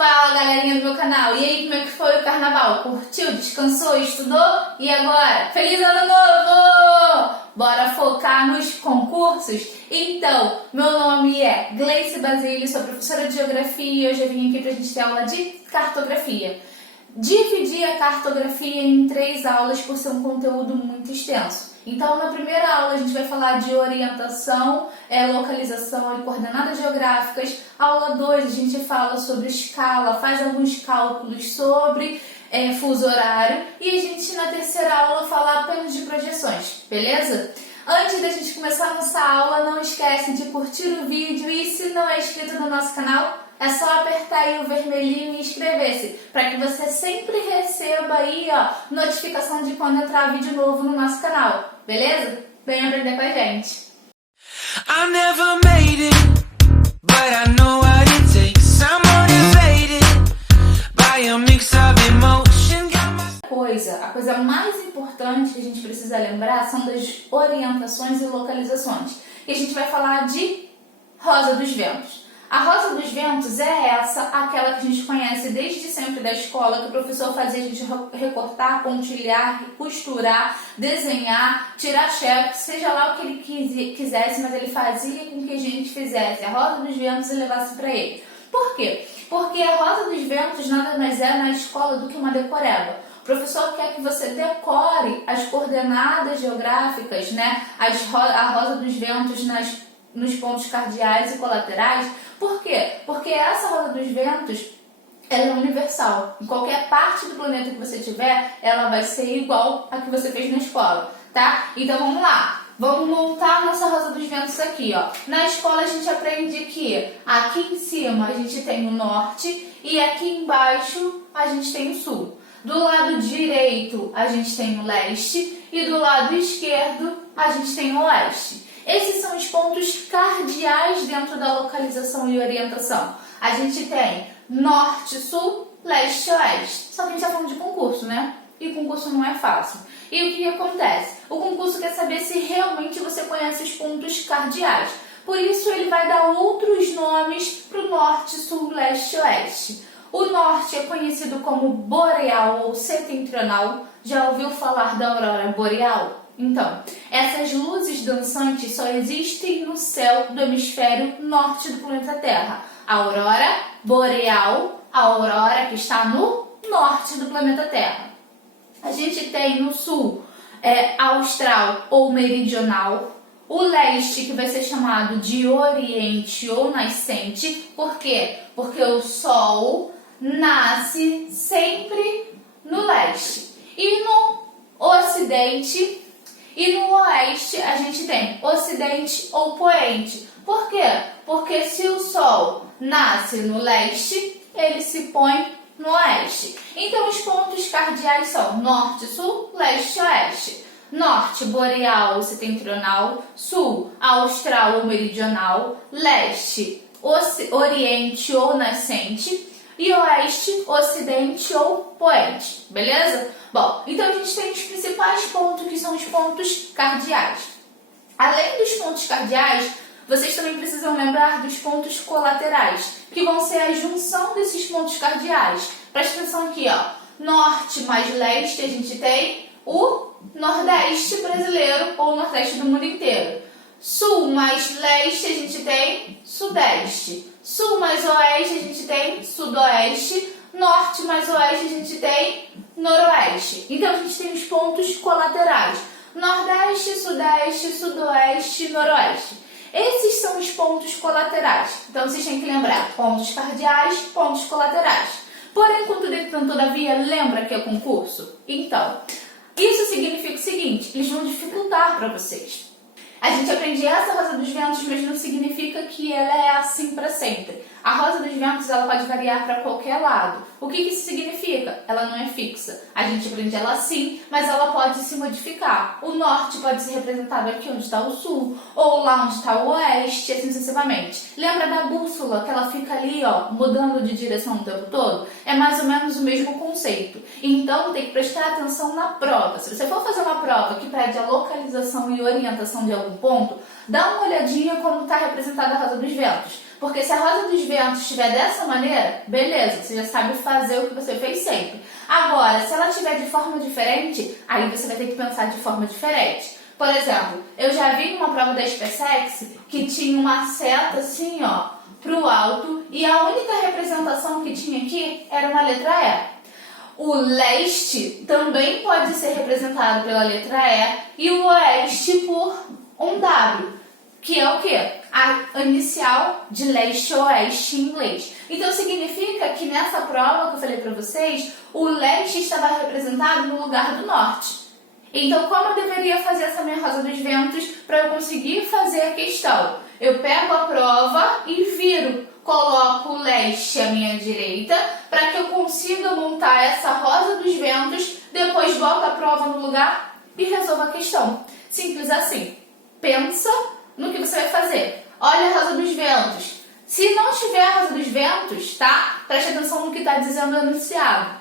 Fala, galerinha do meu canal, e aí, como é que foi o carnaval? Curtiu, descansou, estudou? E agora? Feliz Ano Novo! Bora focar nos concursos? Então, meu nome é Gleice Basílio, sou professora de Geografia e hoje eu vim aqui pra gente ter aula de cartografia. Dividi a cartografia em 3 aulas por ser um conteúdo muito extenso. Então, na primeira aula a gente vai falar de orientação, localização e coordenadas geográficas. Aula 2 a gente fala sobre escala, faz alguns cálculos sobre fuso horário. E a gente na terceira aula fala apenas de projeções, beleza? Antes da gente começar a nossa aula, não esquece de curtir o vídeo e se não é inscrito no nosso canal, é só apertar aí o vermelhinho e inscrever-se, para que você sempre receba aí, notificação de quando entrar vídeo novo no nosso canal, beleza? Vem aprender com a gente! I never made it, but I know what it takes. I'm motivated by a mix of emotion. A coisa mais importante que a gente precisa lembrar são das orientações e localizações. E a gente vai falar de Rosa dos Ventos. A Rosa dos Ventos é aquela que a gente conhece desde sempre da escola, que o professor fazia a gente recortar, pontilhar, costurar, desenhar, tirar xerox, seja lá o que ele quisesse, mas ele fazia com que a gente fizesse a Rosa dos Ventos e levasse para ele. Por quê? Porque a Rosa dos Ventos nada mais é na escola do que uma decoreba. O professor quer que você decore as coordenadas geográficas, né? A Rosa dos Ventos nos pontos cardeais e colaterais. Por quê? Porque essa Rosa dos Ventos ela é universal. Em qualquer parte do planeta que você tiver, ela vai ser igual a que você fez na escola, tá? Então vamos lá. Vamos montar a nossa Rosa dos Ventos aqui, ó. Na escola a gente aprende que aqui em cima a gente tem o norte e aqui embaixo a gente tem o sul. Do lado direito a gente tem o leste e do lado esquerdo a gente tem o oeste. Esses são os pontos cardeais dentro da localização e orientação. A gente tem norte, sul, leste e oeste. Só que a gente está falando de concurso, né? E concurso não é fácil. E o que acontece? O concurso quer saber se realmente você conhece os pontos cardeais. Por isso ele vai dar outros nomes para o norte, sul, leste e oeste. O norte é conhecido como boreal ou setentrional. Já ouviu falar da aurora boreal? Então, essas luzes dançantes só existem no céu do hemisfério norte do planeta Terra. A aurora boreal, a aurora que está no norte do planeta Terra. A gente tem no sul austral ou meridional. O leste, que vai ser chamado de oriente ou nascente. Por quê? Porque o sol nasce sempre no leste. E no ocidente e no oeste a gente tem ocidente ou poente. Por quê? Porque se o sol nasce no leste, ele se põe no oeste. Então os pontos cardeais são norte, sul, leste e oeste. Norte, boreal ou setentrional. Sul, austral ou meridional. Leste, oriente ou nascente. E oeste, ocidente ou poente. Beleza? Bom, então a gente tem os principais pontos que são os pontos cardeais. Além dos pontos cardeais, vocês também precisam lembrar dos pontos colaterais, que vão ser a junção desses pontos cardeais. Presta atenção aqui, ó. Norte mais leste, a gente tem o Nordeste brasileiro ou Nordeste do mundo inteiro. Sul mais leste, a gente tem Sudeste. Sul mais oeste, a gente tem Sudoeste. Norte mais oeste, a gente tem Noroeste. Então, a gente tem os pontos colaterais. Nordeste, Sudeste, Sudoeste, Noroeste. Esses são os pontos colaterais. Então, vocês têm que lembrar pontos cardeais, pontos colaterais. Porém, contudo, todavia, lembra que é concurso? Então, isso significa o seguinte, eles vão dificultar para vocês. A gente aprende essa Rosa dos Ventos, mas não significa que ela é assim para sempre. A Rosa dos Ventos ela pode variar para qualquer lado. O que isso significa? Ela não é fixa. A gente aprende ela assim, mas ela pode se modificar. O norte pode ser representado aqui onde está o sul, ou lá onde está o oeste, assim sucessivamente. Lembra da bússola, que ela fica ali, ó, mudando de direção o tempo todo? É mais ou menos o mesmo conceito. Então, tem que prestar atenção na prova. Se você for fazer uma prova que pede a localização e orientação de algum ponto, dá uma olhadinha como está representada a Rosa dos Ventos. Porque se a rosa dos ventos estiver dessa maneira, beleza, você já sabe fazer o que você fez sempre. Agora, se ela estiver de forma diferente, aí você vai ter que pensar de forma diferente. Por exemplo, eu já vi numa prova da SpaceX que tinha uma seta assim, ó, pro alto, e a única representação que tinha aqui era uma letra E. O leste também pode ser representado pela letra E e o oeste por um W, que é o quê? A inicial de leste-oeste em inglês. Então significa que nessa prova que eu falei para vocês, o leste estava representado no lugar do norte. Então como eu deveria fazer essa minha rosa dos ventos para eu conseguir fazer a questão? Eu pego a prova e viro. Coloco o leste à minha direita para que eu consiga montar essa rosa dos ventos, depois boto a prova no lugar e resolvo a questão. Simples assim. Pensa no que você vai fazer. Olha a rosa dos ventos. Se não tiver a rosa dos ventos, tá? Preste atenção no que está dizendo o enunciado.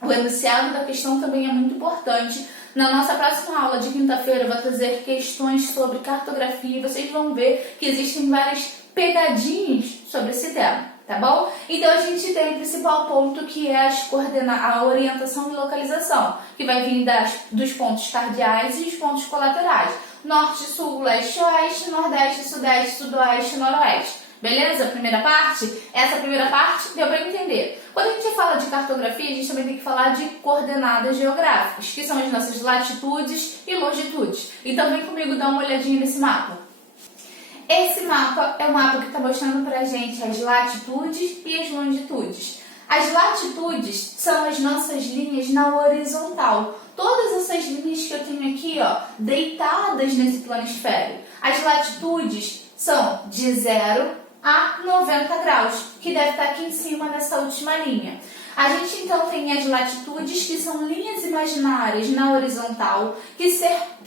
O enunciado da questão também é muito importante. Na nossa próxima aula de quinta-feira eu vou trazer questões sobre cartografia e vocês vão ver que existem várias pegadinhas sobre esse tema, tá bom? Então a gente tem o principal ponto que é a orientação e localização, que vai vir dos pontos cardeais e os pontos colaterais. Norte, sul, leste, oeste, nordeste, sudeste, sudoeste, noroeste. Beleza? Primeira parte? Essa primeira parte deu para entender. Quando a gente fala de cartografia, a gente também tem que falar de coordenadas geográficas, que são as nossas latitudes e longitudes. Então vem comigo dar uma olhadinha nesse mapa. Esse mapa é o mapa que está mostrando pra gente as latitudes e as longitudes. As latitudes são as nossas linhas na horizontal. Todas essas linhas que eu tenho aqui, ó, deitadas nesse planisfério. As latitudes são de 0 a 90 graus, que deve estar aqui em cima nessa última linha. A gente então tem as latitudes, que são linhas imaginárias na horizontal, que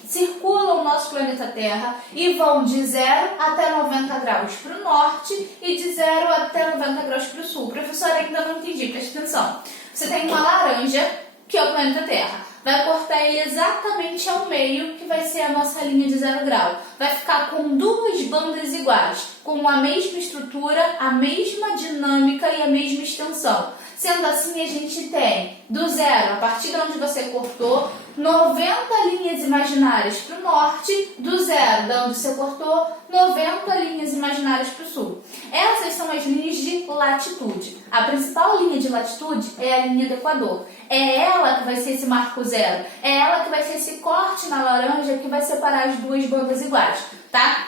circulam o nosso planeta Terra e vão de 0 até 90 graus para o norte e de 0 até 90 graus para o sul. Professora, ainda não entendi, preste atenção. Você tem uma laranja, que é o planeta Terra. Vai cortar ele exatamente ao meio, que vai ser a nossa linha de 0 grau. Vai ficar com duas bandas iguais, com a mesma estrutura, a mesma dinâmica e a mesma extensão. Sendo assim, a gente tem do 0, a partir de onde você cortou, 90 linhas imaginárias para o norte, do 0, de onde você cortou, 90 linhas imaginárias para o sul. Essas são as linhas de latitude. A principal linha de latitude é a linha do Equador. É ela que vai ser esse marco zero. É ela que vai ser esse corte na laranja que vai separar as duas bandas iguais, tá?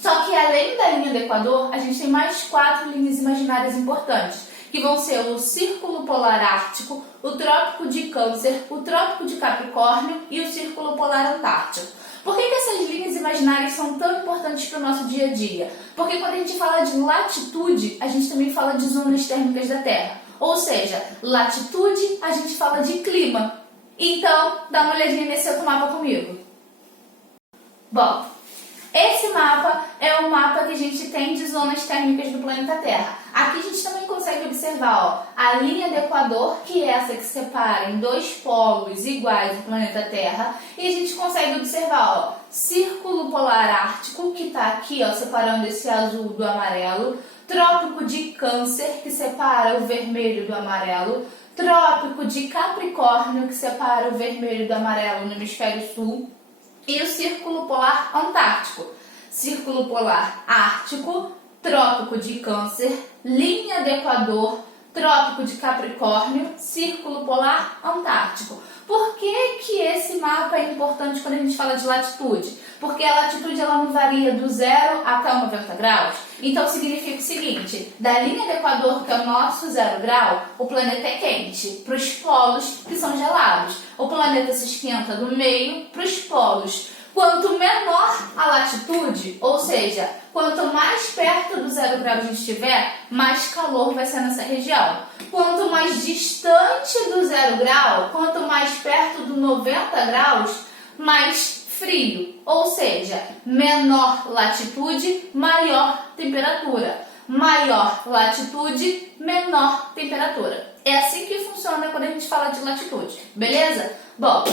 Só que além da linha do Equador, a gente tem mais 4 linhas imaginárias importantes, que vão ser o Círculo Polar Ártico, o Trópico de Câncer, o Trópico de Capricórnio e o Círculo Polar Antártico. Por que essas linhas imaginárias são tão importantes para o nosso dia a dia? Porque quando a gente fala de latitude, a gente também fala de zonas térmicas da Terra. Ou seja, latitude, a gente fala de clima. Então, dá uma olhadinha nesse outro mapa comigo. Bom, esse mapa é o mapa que a gente tem de zonas térmicas do planeta Terra. Aqui a gente também consegue observar, ó, a linha do Equador, que é essa que separa em dois polos iguais do planeta Terra. E a gente consegue observar, ó, Círculo Polar Ártico, que está aqui, ó, separando esse azul do amarelo. Trópico de Câncer, que separa o vermelho do amarelo. Trópico de Capricórnio, que separa o vermelho do amarelo no hemisfério sul. E o Círculo Polar Antártico. Círculo Polar Ártico, Trópico de Câncer, linha do Equador, Trópico de Capricórnio, Círculo Polar Antártico. Por que esse mapa é importante quando a gente fala de latitude? Porque a latitude ela não varia do 0 até 90 graus. Então significa o seguinte, da linha do Equador, que é o nosso 0 grau, o planeta é quente, para os polos, que são gelados. O planeta se esquenta do meio para os polos. Quanto menor a latitude, ou seja, quanto mais perto do 0 grau a gente estiver, mais calor vai ser nessa região. Quanto mais distante do 0 grau, quanto mais perto do 90 graus, mais frio. Ou seja, menor latitude, maior temperatura. Maior latitude, menor temperatura. É assim que funciona quando a gente fala de latitude, beleza? Bom,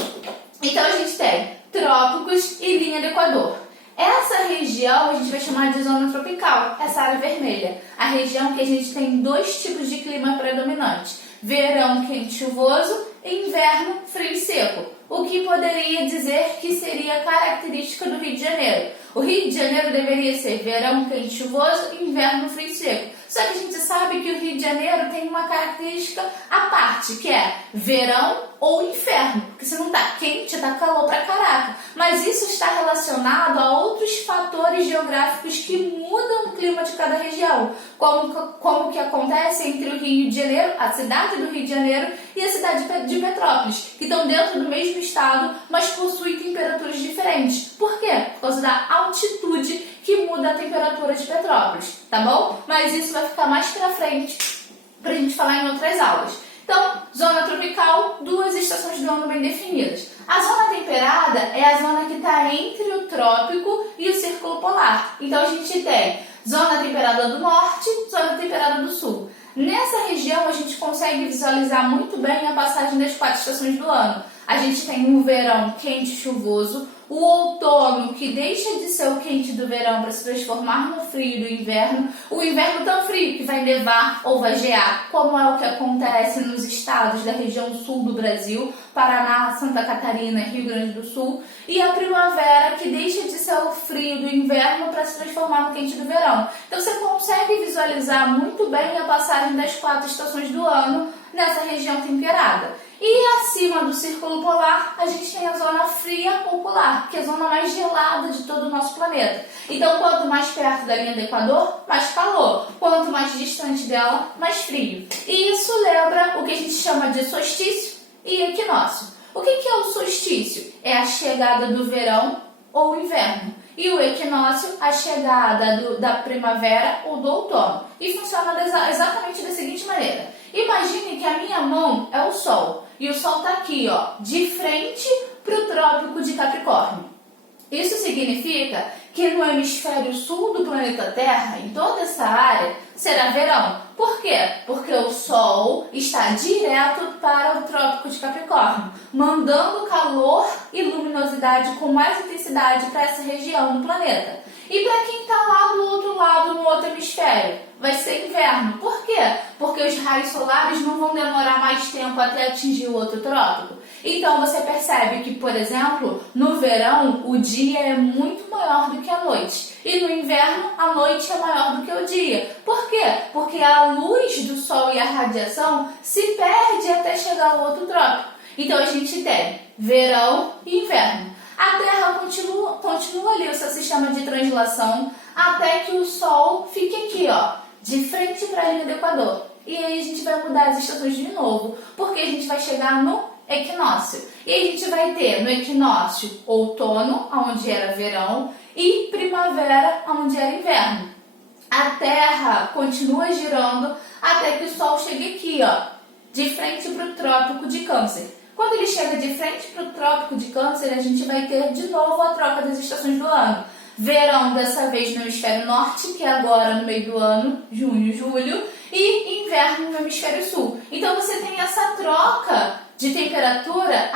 então a gente tem trópicos e linha do Equador. Essa região a gente vai chamar de zona tropical, essa área vermelha. A região que a gente tem dois tipos de clima predominante: verão quente e chuvoso e inverno frio e seco. O que poderia dizer que seria característica do Rio de Janeiro. O Rio de Janeiro deveria ser verão quente e chuvoso e inverno frio e seco. Só que a gente sabe que o Rio de Janeiro tem uma característica à parte, que é verão ou inferno. Porque se não tá quente, tá calor pra caraca. Mas isso está relacionado a outros fatores geográficos que mudam o clima de cada região. Como que acontece entre o Rio de Janeiro, a cidade do Rio de Janeiro e a cidade de Petrópolis, que estão dentro do mesmo estado, mas possuem temperaturas diferentes. Por quê? Por causa da altitude que muda a temperatura de Petrópolis, tá bom? Mas isso vai ficar mais pra frente pra gente falar em outras aulas. Então, zona tropical, duas estações do ano bem definidas. A zona temperada é a zona que está entre o trópico e o círculo polar. Então, a gente tem zona temperada do norte, zona temperada do sul. Nessa região, a gente consegue visualizar muito bem a passagem das 4 estações do ano. A gente tem um verão quente e chuvoso, o outono que deixa de ser o quente do verão para se transformar no frio do inverno, o inverno tão frio que vai nevar ou vai gear, como é o que acontece nos estados da região sul do Brasil, Paraná, Santa Catarina e Rio Grande do Sul, e a primavera que deixa de ser o frio do inverno para se transformar no quente do verão. Então você consegue visualizar muito bem a passagem das 4 estações do ano nessa região temperada. E acima do círculo polar, a gente tem a zona fria ou polar, que é a zona mais gelada de todo o nosso planeta. Então, quanto mais perto da linha do Equador, mais calor. Quanto mais distante dela, mais frio. E isso lembra o que a gente chama de solstício e equinócio. O que é o solstício? É a chegada do verão ou inverno. E o equinócio, a chegada da primavera ou do outono. E funciona exatamente da seguinte maneira. Imagine que a minha mão é o Sol. E o Sol está aqui, ó, de frente para o Trópico de Capricórnio. Isso significa que no hemisfério sul do planeta Terra, em toda essa área, será verão. Por quê? Porque o Sol está direto para o Trópico de Capricórnio, mandando calor e luminosidade com mais intensidade para essa região do planeta. E para quem está lá do outro lado, no outro hemisfério, vai ser inverno. Por quê? Porque os raios solares não vão demorar mais tempo até atingir o outro trópico. Então você percebe que, por exemplo, no verão o dia é muito maior do que a noite. E no inverno a noite é maior do que o dia. Por quê? Porque a luz do sol e a radiação se perde até chegar ao outro trópico. Então a gente tem verão e inverno. A Terra continua ali o seu sistema de translação até que o Sol fique aqui, ó, de frente para a linha do Equador. E aí a gente vai mudar as estações de novo, porque a gente vai chegar no equinócio. E aí a gente vai ter no equinócio outono, onde era verão, e primavera, onde era inverno. A Terra continua girando até que o Sol chegue aqui, ó, de frente para o Trópico de Câncer. Quando ele chega de frente para o Trópico de Câncer, a gente vai ter de novo a troca das estações do ano. Verão, dessa vez no hemisfério norte, que é agora no meio do ano, junho, julho, e inverno no hemisfério sul. Então você tem essa troca de temperatura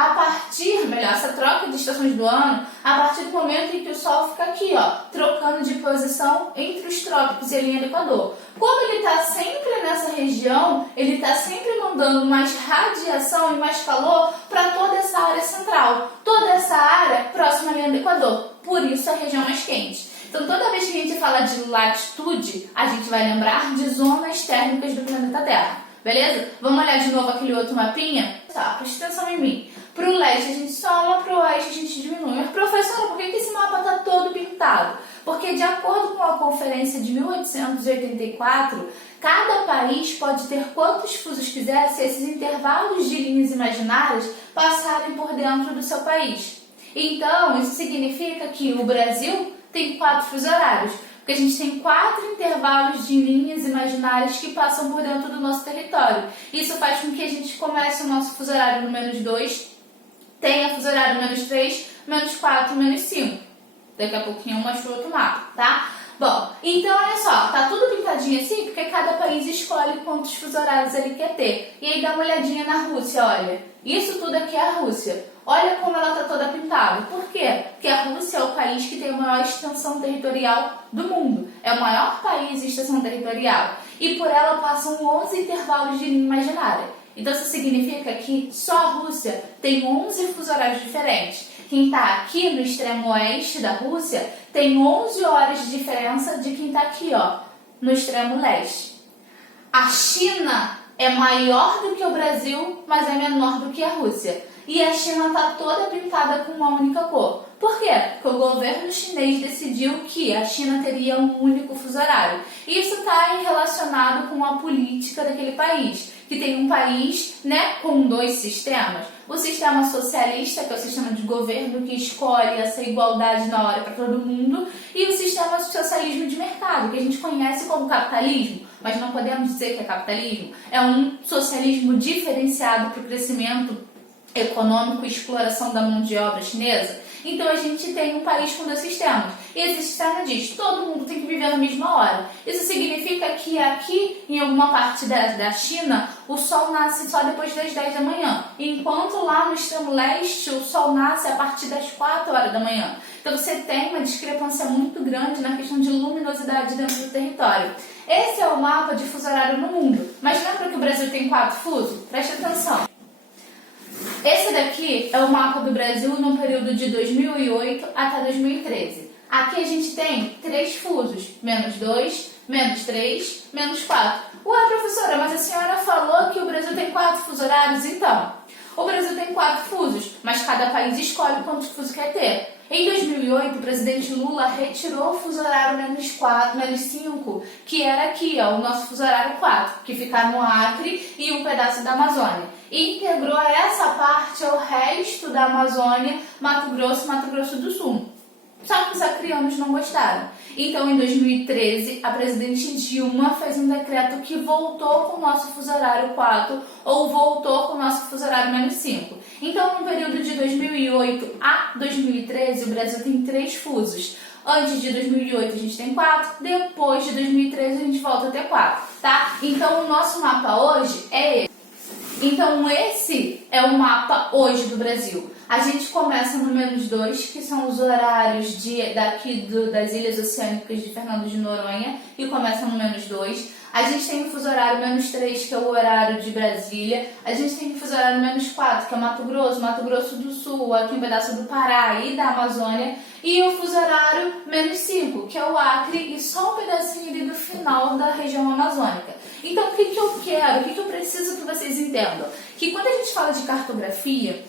essa troca de estações do ano, a partir do momento em que o Sol fica aqui, ó, trocando de posição entre os trópicos e a linha do Equador. Como ele está sempre nessa região, ele está sempre mandando mais radiação e mais calor para toda essa área central, toda essa área próxima à linha do Equador. Por isso a região mais quente. Então, toda vez que a gente fala de latitude, a gente vai lembrar de zonas térmicas do planeta Terra. Beleza? Vamos olhar de novo aquele outro mapinha? Tá, preste atenção em mim. Pro leste a gente soma, pro oeste a gente diminui. Mas, professora, por que esse mapa tá todo pintado? Porque, de acordo com a conferência de 1884, cada país pode ter quantos fusos quiser se esses intervalos de linhas imaginárias passarem por dentro do seu país. Então, isso significa que o Brasil tem 4 fusos horários. Porque a gente tem 4 intervalos de linhas imaginárias que passam por dentro do nosso território. Isso faz com que a gente comece o nosso fuso horário no -2, tenha fuso horário -3, -4, -5. Daqui a pouquinho eu mostro outro mapa, tá? Bom, então olha só, tá tudo pintadinho assim porque cada país escolhe quantos fusos horários ele quer ter. E aí dá uma olhadinha na Rússia, olha. Isso tudo aqui é a Rússia. Olha como ela tá toda pintada. Por quê? Porque a Rússia é o país que tem a maior extensão territorial do mundo. É o maior país em extensão territorial. E por ela passam 11 intervalos de linha imaginária. Então isso significa que só a Rússia tem 11 fusos horários diferentes. Quem está aqui no extremo oeste da Rússia tem 11 horas de diferença de quem está aqui, ó, no extremo leste. A China é maior do que o Brasil, mas é menor do que a Rússia. E a China está toda pintada com uma única cor. Por quê? Porque o governo chinês decidiu que a China teria um único fuso horário. Isso está relacionado com a política daquele país, que tem um país, né, com 2 sistemas. O sistema socialista, que é o sistema de governo que escolhe essa igualdade na hora para todo mundo, e o sistema de socialismo de mercado, que a gente conhece como capitalismo, mas não podemos dizer que é capitalismo. É um socialismo diferenciado para o crescimento econômico e exploração da mão de obra chinesa. Então a gente tem um país com 2 sistemas. E esse sistema diz que todo mundo tem que viver na mesma hora. Isso significa que aqui, em alguma parte da China, o sol nasce só depois das 10 da manhã. Enquanto lá no extremo leste, o sol nasce a partir das 4 horas da manhã. Então você tem uma discrepância muito grande na questão de luminosidade dentro do território. Esse é o mapa de fuso horário no mundo. Mas lembra que o Brasil tem 4 fusos? Preste atenção. Esse daqui é o mapa do Brasil no período de 2008 até 2013. Aqui a gente tem 3 fusos, menos 2, menos 3, menos 4. Ué, professora, mas a senhora falou que o Brasil tem 4 fusos horários, então. O Brasil tem 4 fusos, mas cada país escolhe quantos fusos quer ter. Em 2008, o presidente Lula retirou o fuso horário menos 4, menos 5, que era aqui, ó, o nosso fuso horário 4, que fica no Acre e um pedaço da Amazônia. E integrou essa parte ao resto da Amazônia, Mato Grosso e Mato Grosso do Sul. Só que os acrianos não gostaram. Então, em 2013, a presidente Dilma fez um decreto que voltou com o nosso fuso horário 4 ou voltou com o nosso fuso horário menos 5. Então, no período de 2008 a 2013, o Brasil tem 3 fusos. Antes de 2008 a gente tem 4, depois de 2013 a gente volta a ter 4, tá? Então, o nosso mapa hoje é esse. Então, esse é o mapa hoje do Brasil. A gente começa no menos 2, que são os horários daqui das Ilhas Oceânicas de Fernando de Noronha, e começa no menos 2. A gente tem o fuso horário menos 3, que é o horário de Brasília. A gente tem o fuso horário menos 4, que é Mato Grosso do Sul, aqui um pedaço do Pará e da Amazônia. E o fuso horário menos 5, que é o Acre e só um pedacinho ali do final da região amazônica. Então, o que eu quero, o que eu preciso que vocês entendam? Que quando a gente fala de cartografia,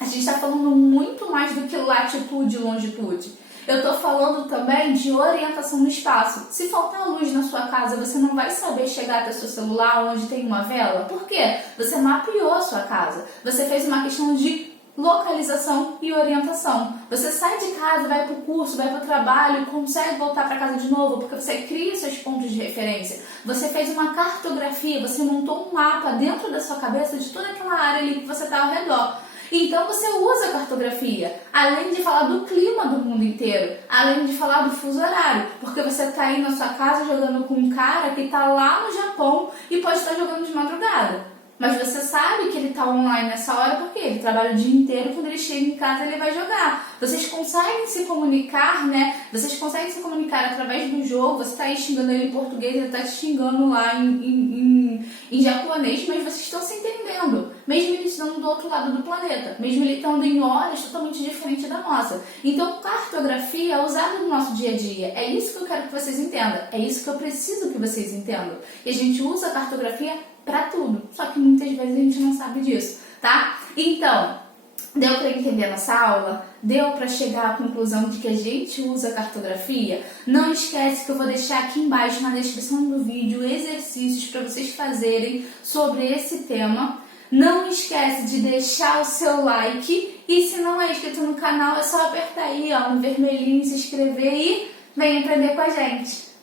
a gente está falando muito mais do que latitude e longitude. Eu estou falando também de orientação no espaço. Se faltar luz na sua casa, você não vai saber chegar até seu celular onde tem uma vela. Por quê? Você mapeou a sua casa. Você fez uma questão de localização e orientação. Você sai de casa, vai para o curso, vai para o trabalho, consegue voltar para casa de novo porque você cria seus pontos de referência. Você fez uma cartografia, você montou um mapa dentro da sua cabeça de toda aquela área ali que você está ao redor. Então você usa a cartografia, além de falar do clima do mundo inteiro, além de falar do fuso horário, porque você está aí na sua casa jogando com um cara que está lá no Japão e pode estar jogando de madrugada. Mas você sabe que ele está online nessa hora porque ele trabalha o dia inteiro, quando ele chega em casa ele vai jogar. Vocês conseguem se comunicar, né? Vocês conseguem se comunicar através do jogo. Você está aí xingando ele em português, ele está te xingando lá em japonês, mas vocês estão se entendendo. Mesmo ele estando do outro lado do planeta, mesmo ele estando em horas totalmente diferentes da nossa. Então, cartografia é usada no nosso dia a dia. É isso que eu quero que vocês entendam. É isso que eu preciso que vocês entendam. E a gente usa a cartografia para tudo, só que muitas vezes a gente não sabe disso, tá? Então, deu para entender nessa aula? Deu para chegar à conclusão de que a gente usa a cartografia? Não esquece que eu vou deixar aqui embaixo na descrição do vídeo exercícios para vocês fazerem sobre esse tema. Não esquece de deixar o seu like e se não é inscrito no canal é só apertar aí ó, no vermelhinho, se inscrever e vem aprender com a gente.